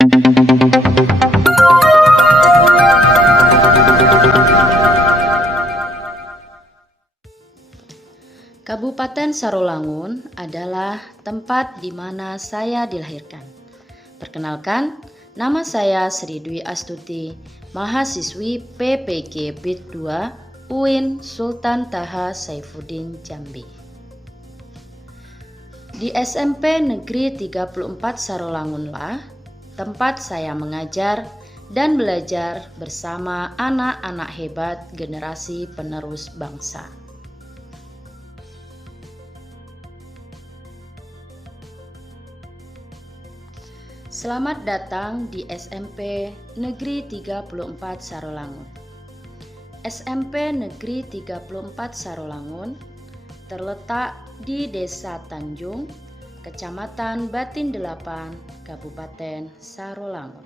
Kabupaten Sarolangun adalah tempat di mana saya dilahirkan. Perkenalkan, nama saya Sri Dwi Astuti, mahasiswi PPG BID 2 UIN Sultan Taha Saifuddin Jambi. Di SMP Negeri 34 Sarolangunlah tempat saya mengajar dan belajar bersama anak-anak hebat generasi penerus bangsa. Selamat datang di SMP Negeri 34 Sarolangun. SMP Negeri 34 Sarolangun terletak di Desa Tanjung, Kecamatan Batin 8, Kabupaten Sarolangun.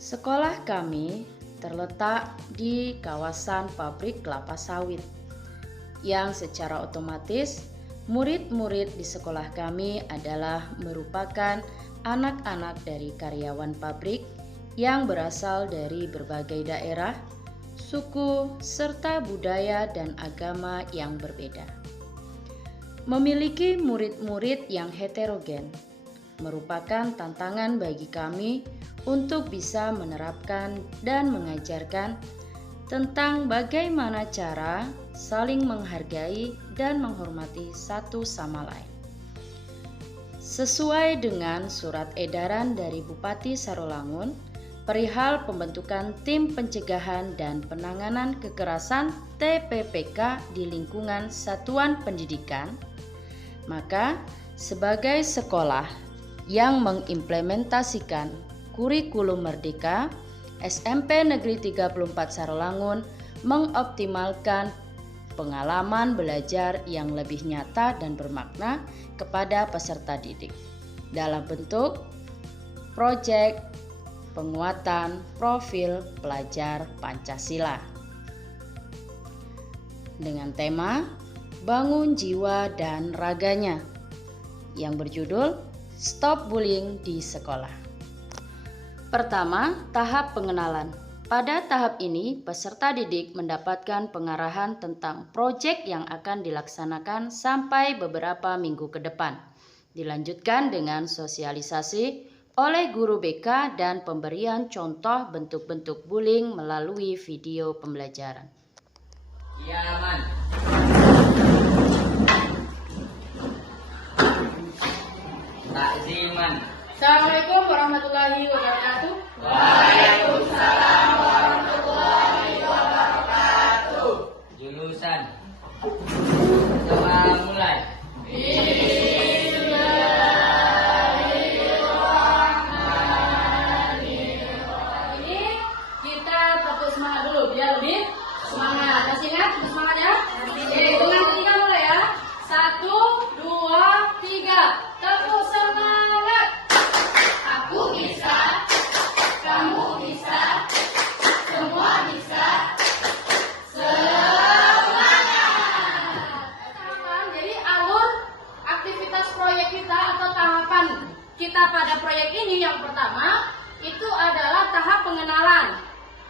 Sekolah kami terletak di kawasan pabrik kelapa sawit, yang secara otomatis murid-murid di sekolah kami adalah merupakan anak-anak dari karyawan pabrik yang berasal dari berbagai daerah, suku, serta budaya dan agama yang berbeda. Memiliki murid-murid yang heterogen merupakan tantangan bagi kami untuk bisa menerapkan dan mengajarkan tentang bagaimana cara saling menghargai dan menghormati satu sama lain. Sesuai dengan surat edaran dari Bupati Sarolangun perihal pembentukan Tim Pencegahan dan Penanganan Kekerasan TPPK di lingkungan satuan pendidikan, maka sebagai sekolah yang mengimplementasikan kurikulum merdeka, SMP Negeri 34 Sarolangun mengoptimalkan pengalaman belajar yang lebih nyata dan bermakna kepada peserta didik dalam bentuk proyek penguatan profil pelajar Pancasila dengan tema Bangun Jiwa dan Raganya yang berjudul Stop Bullying di Sekolah. Pertama, tahap pengenalan. Pada tahap ini, peserta didik mendapatkan pengarahan tentang proyek yang akan dilaksanakan sampai beberapa minggu ke depan. Dilanjutkan dengan sosialisasi oleh guru BK dan pemberian contoh bentuk-bentuk bullying melalui video pembelajaran. Ya, Man. Takziman. Assalamualaikum warahmatullahi wabarakatuh. Waalaikumsalam warahmatullahi wabarakatuh. Jurusan. Coba mulai. Ini kita tepuk semangat dulu biar lebih semangat. Masih ingat semangat ya? Oke, dengan ketiga mulai ya. 1, 2, 3. Tepuk semangat. Aku bisa, kamu bisa, semua bisa. Semangat. Jadi alur aktivitas proyek kita atau tahapan kita pada proyek ini yang pertama itu adalah tahap pengenalan.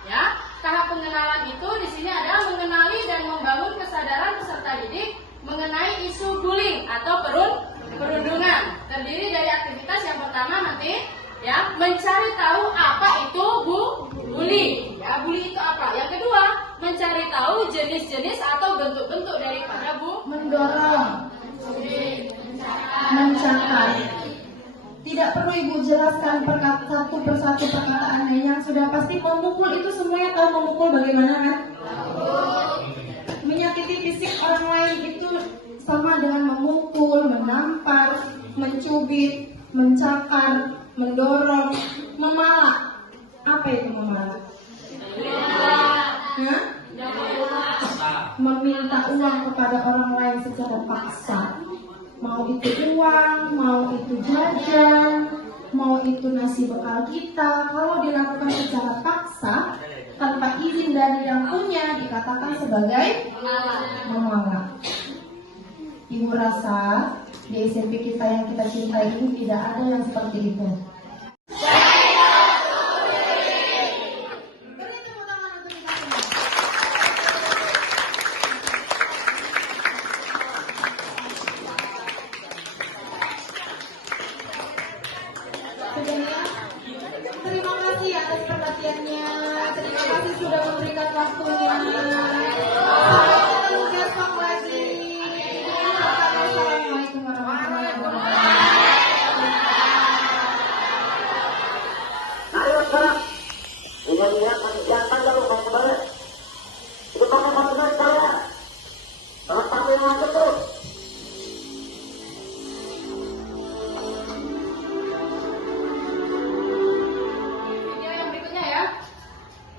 Ya, tahap pengenalan itu di sini adalah mengenali dan membangun kesadaran peserta didik mengenai isu bullying atau perundungan. Terdiri dari aktivitas yang pertama nanti ya mencari tahu apa itu bully. Ya, bully itu apa? Yang kedua, mencari tahu jenis-jenis atau bentuk-bentuk daripada mendorong, mencakar. Tidak perlu Ibu jelaskan satu persatu perkataannya. Yang sudah pasti memukul itu semuanya tahu memukul bagaimana kan? Menyakiti fisik orang lain itu sama dengan memukul, menampar, mencubit, mencakar, mendorong, memalak. Apa itu memalak? Meminta uang kepada orang lain secara paksa. Mau itu uang, mau itu jajan, mau itu nasi bekal kita. Kalau dilakukan secara paksa tanpa izin dari yang punya dikatakan sebagai memalak. Ibu rasa di SMP kita yang kita cintai ini tidak ada yang seperti itu. Beri tepuk tangan untuk kita semua. Sudah ya? Terima kasih atas perhatiannya. Terima kasih sudah memberikan waktunya. Tugas kamu lagi. Assalamualaikum warahmatullahi wabarakatuh. Ayo sekarang, lihat jangan lalu kamu kembali. Itu kamu masuk saya. Kalau sampai masuk tuh. Video yang berikutnya ya,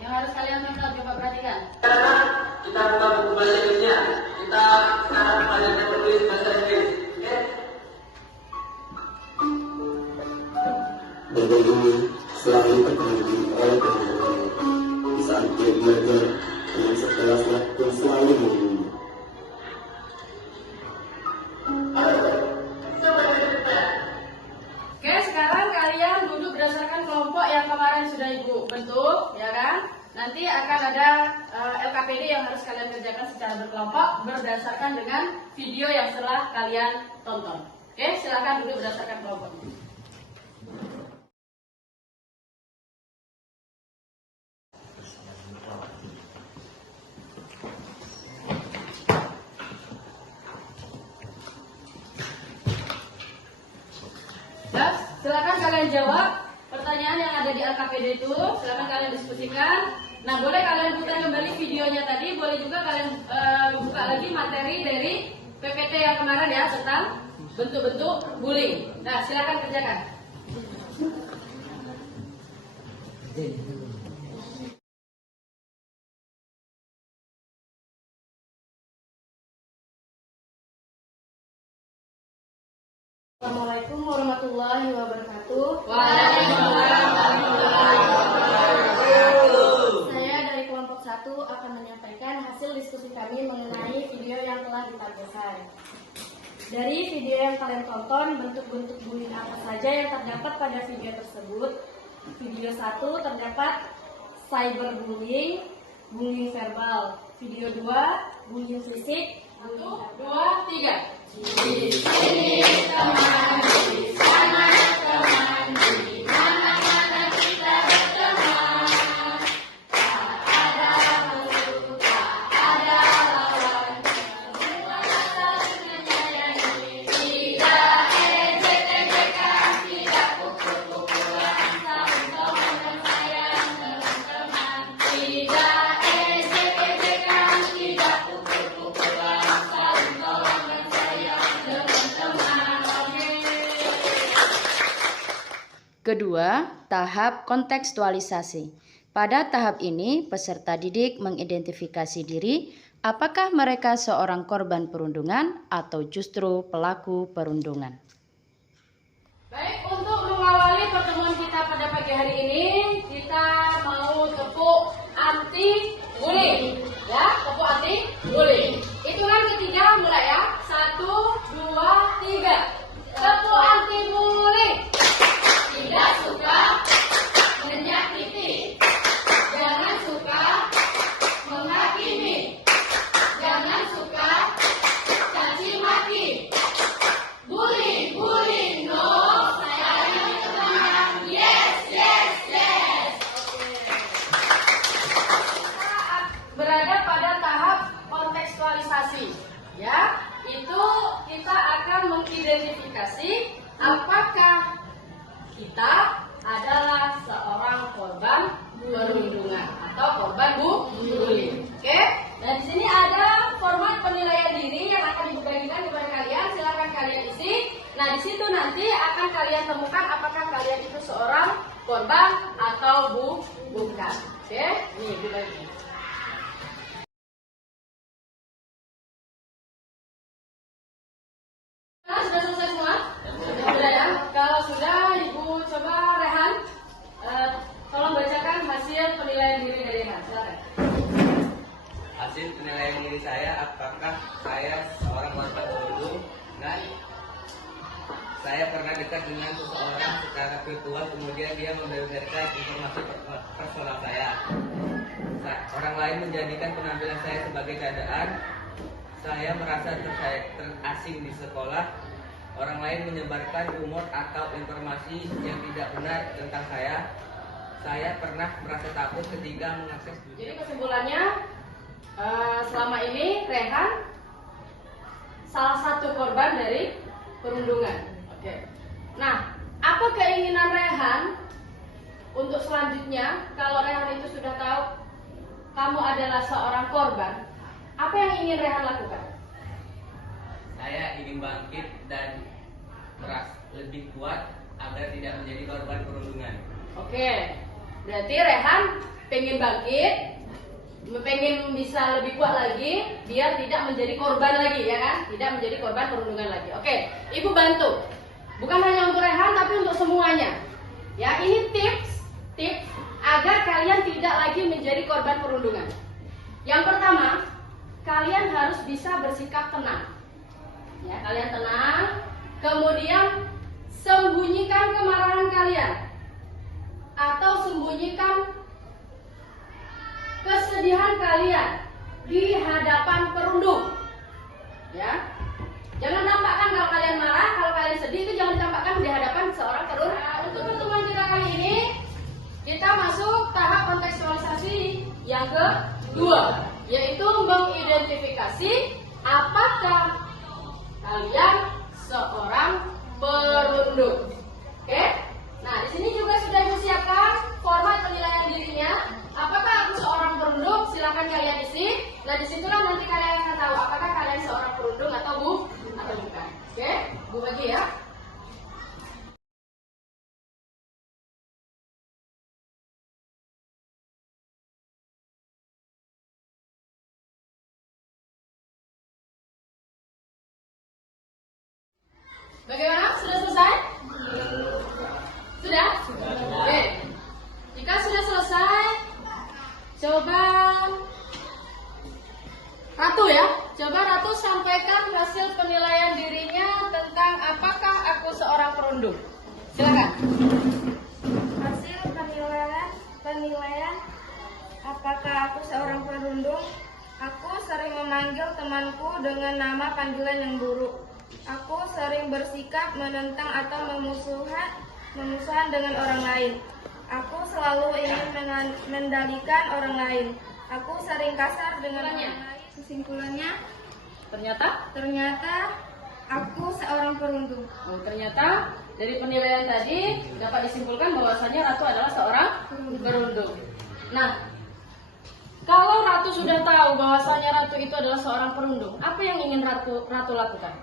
yang harus kalian nonton, coba perhatikan. Sekarang kita buka buku bahasa Inggrisnya. Kita sekarang belajar menulis bahasa Inggris. Oke? Berbagi selalu terkendali oleh teman-teman. Di saat dia belajar dengan sekelasnya pun selalu menunggu. Oke, sekarang kalian duduk berdasarkan kelompok yang kemarin sudah Ibu bentuk, ya kan? Nanti akan ada LKPD yang harus kalian kerjakan secara berkelompok berdasarkan dengan video yang setelah kalian tonton. Oke, silakan duduk berdasarkan kelompok. Ya, silakan kalian jawab pertanyaan yang ada di LKPD itu. Silakan kalian diskusikan. Nah, boleh kalian putar kembali videonya tadi. Boleh juga kalian buka lagi materi dari PPT yang kemarin ya tentang bentuk-bentuk bullying. Nah, silakan kerjakan. Assalamualaikum warahmatullahi wabarakatuh. Waalaikumsalam warahmatullahi wabarakatuh. Saya dari kelompok 1 akan menyampaikan hasil diskusi kami mengenai video yang telah ditampilkan. Dari video yang kalian tonton, bentuk-bentuk bullying apa saja yang terdapat pada video tersebut? Video 1 terdapat cyberbullying, bullying verbal. Video 2, bullying fisik. 1, 2, 3. Di sini teman, di sana teman, di mana-mana kita berteman. Tak ada musuh, tak ada lawan, semua saling menyayangi. Tidak ejek-ejekan, tidak pukul-pukulan, saling tolong dan sayang teman-teman. Tidak ejek-ejekan, tidak pukul-pukulan, saling tolong dan sayang teman-teman. Kedua, tahap kontekstualisasi. Pada tahap ini, peserta didik mengidentifikasi diri apakah mereka seorang korban perundungan atau justru pelaku perundungan. Baik, untuk mengawali pertemuan kita pada pagi hari ini, kita mau tepuk anti bullying. Ya, tepuk anti bullying. Hitungan ketiga mulai ya. 1, 2, 3. Tepuk anti bullying. Tidak suka menyakiti. Jangan suka menghakimi. Jangan suka caci maki. Bullying, bullying, no. Saya teman. Yes, yes, yes. Kita berada pada tahap kontekstualisasi. Ya, itu kita akan mengidentifikasi apakah kita adalah seorang korban perundungan atau korban bullying. Oke? Dan di sini ada format penilaian diri yang akan dibagikan kepada kalian. Silakan kalian isi. Nah, di situ nanti akan kalian temukan apakah kalian itu seorang korban atau bukan. Oke? Nih, dibagi. Sudah selesai semua? Sudah ya? Kalau sudah, Ibu coba Rehan, tolong bacakan hasil penilaian diri dari Rehan. Silakan. Hasil penilaian diri saya, apakah saya seorang korban perundung saya pernah dekat dengan seseorang secara virtual, kemudian dia membeberkan informasi personal saya. Orang lain menjadikan penampilan saya sebagai candaan. Saya merasa terasing di sekolah. Orang lain menyebarkan rumor atau informasi yang tidak benar tentang saya. Saya pernah merasa takut ketika mengakses. Jadi kesimpulannya, selama ini Rehan salah satu korban dari perundungan. Oke. Nah, apa keinginan Rehan untuk selanjutnya? Kalau Rehan itu sudah tahu kamu adalah seorang korban, apa yang ingin Rehan lakukan? Saya ingin bangkit dan merasa lebih kuat agar tidak menjadi korban perundungan. Oke, berarti Rehan pengen bangkit, pengen bisa lebih kuat lagi, biar tidak menjadi korban lagi, ya kan? Tidak menjadi korban perundungan lagi. Oke, Ibu bantu. Bukan hanya untuk Rehan, tapi untuk semuanya. Ya, ini tips agar kalian tidak lagi menjadi korban perundungan. Yang pertama, kalian harus bisa bersikap tenang. Ya, kalian tenang, kemudian sembunyikan kemarahan kalian atau sembunyikan kesedihan kalian di hadapan perundung. Ya, jangan tampakkan kalau kalian marah, kalau kalian sedih itu jangan tampakkan di hadapan seorang perundung. Nah, untuk pertemuan kita kali ini, kita masuk tahap kontekstualisasi yang kedua, yaitu mengidentifikasi apakah kalian seorang perundung. Oke? Nah, di sini juga sudah dipersiapkan format penilaian dirinya. Apakah aku seorang perundung? Silakan kalian isi. Nah, disitulah nanti kalian akan tahu apakah kalian seorang perundung atau bukan. Oke? Bu bagi ya. Bagaimana? Sudah selesai? Sudah? Oke. Jika sudah selesai, coba Ratu ya. Coba Ratu sampaikan hasil penilaian dirinya tentang apakah aku seorang perundung. Silakan. Hasil penilaian apakah aku seorang perundung? Aku sering memanggil temanku dengan nama panggilan yang buruk. Aku sering bersikap menentang atau memusuhan dengan orang lain. Aku selalu ingin mengendalikan orang lain. Aku sering kasar dengan orang lain. Kesimpulannya, ternyata aku seorang perundung. Oh, ternyata dari penilaian tadi dapat disimpulkan bahwasanya Ratu adalah seorang perundung. Nah, kalau Ratu sudah tahu bahwasanya Ratu itu adalah seorang perundung, apa yang ingin Ratu lakukan?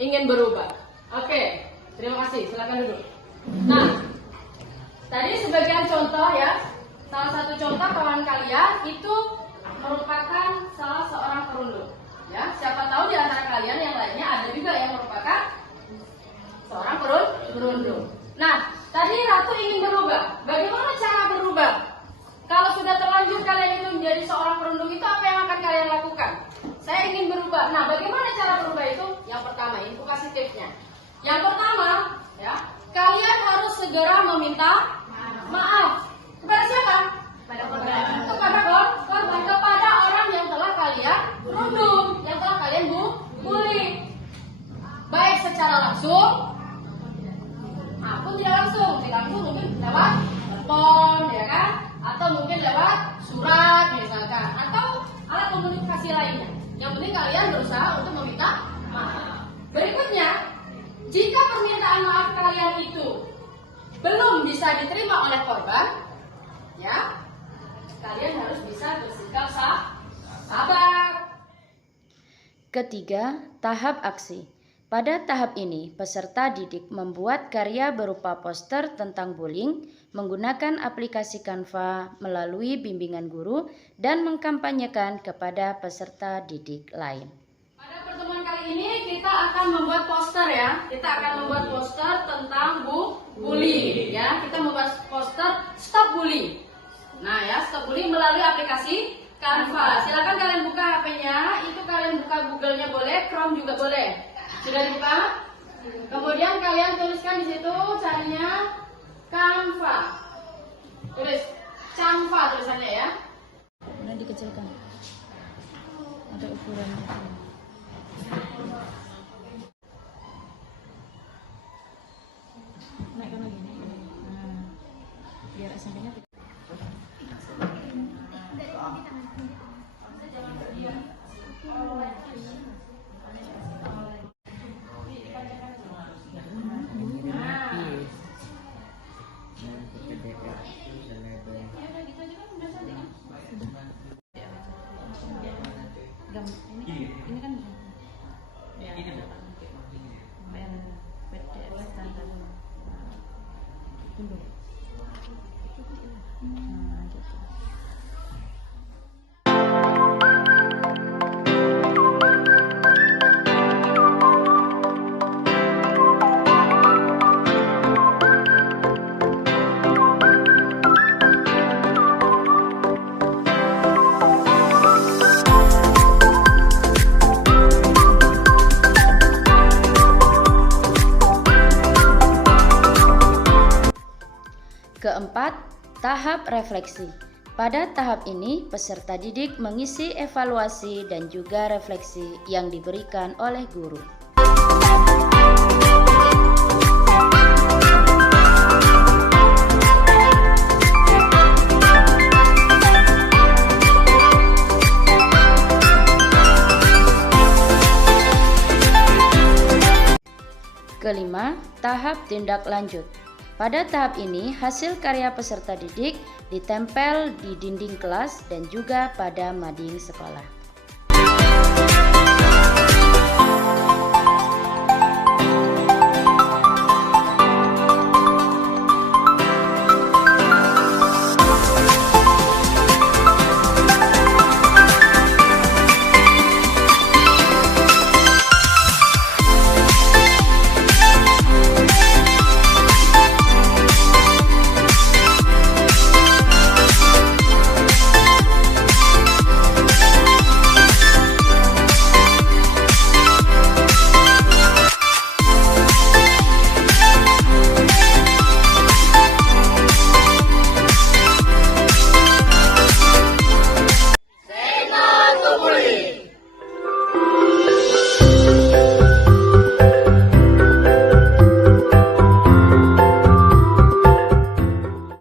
Ingin berubah. Oke, terima kasih. Silakan duduk. Nah, tadi sebagian contoh ya. Salah satu contoh kawan kalian itu merupakan salah seorang perundung. Ya, siapa tahu di antara kalian yang lainnya ada juga yang merupakan seorang perundung. Nah, tadi Ratu ingin berubah. Bagaimana cara berubah? Kalau sudah terlanjur kalian itu menjadi seorang perundung, itu apa yang akan kalian lakukan? Saya ingin berubah. Nah, bagaimana cara berubah itu? Yang pertama, info kasih tipsnya. Yang pertama, ya, kalian harus segera meminta maaf. Kepada siapa? Kepada korban, kepada orang yang telah kalian perundung, yang telah kalian bully. Baik secara langsung, maupun tidak langsung. Tidak langsung mungkin lewat telepon, ya kan? Atau mungkin lewat surat misalkan, atau alat komunikasi lainnya. Yang penting kalian berusaha untuk meminta maaf. Berikutnya, jika permintaan maaf kalian itu belum bisa diterima oleh korban, ya, kalian harus bisa bersikap sabar. Ketiga, tahap aksi. Pada tahap ini, peserta didik membuat karya berupa poster tentang bullying, menggunakan aplikasi Canva melalui bimbingan guru, dan mengkampanyekan kepada peserta didik lain. Pada pertemuan kali ini kita akan membuat poster ya. Kita akan membuat poster tentang bully ya. Kita membuat poster Stop Bully. Nah ya, Stop Bully melalui aplikasi Canva. Silakan kalian buka HP-nya, itu kalian buka Google-nya boleh, Chrome juga boleh. Sudah lupa? Kemudian kalian tuliskan di situ carinya Canva. Tulis Canva tulisannya ya. Kemudian dikecilkan untuk ukuran. Naikkan lagi. Nah, biar SMP-nya ini kan ya, lumayan PDF standar dulu. Nah, gitu. Keempat, tahap refleksi. Pada tahap ini, peserta didik mengisi evaluasi dan juga refleksi yang diberikan oleh guru. Kelima, tahap tindak lanjut. Pada tahap ini, hasil karya peserta didik ditempel di dinding kelas dan juga pada mading sekolah.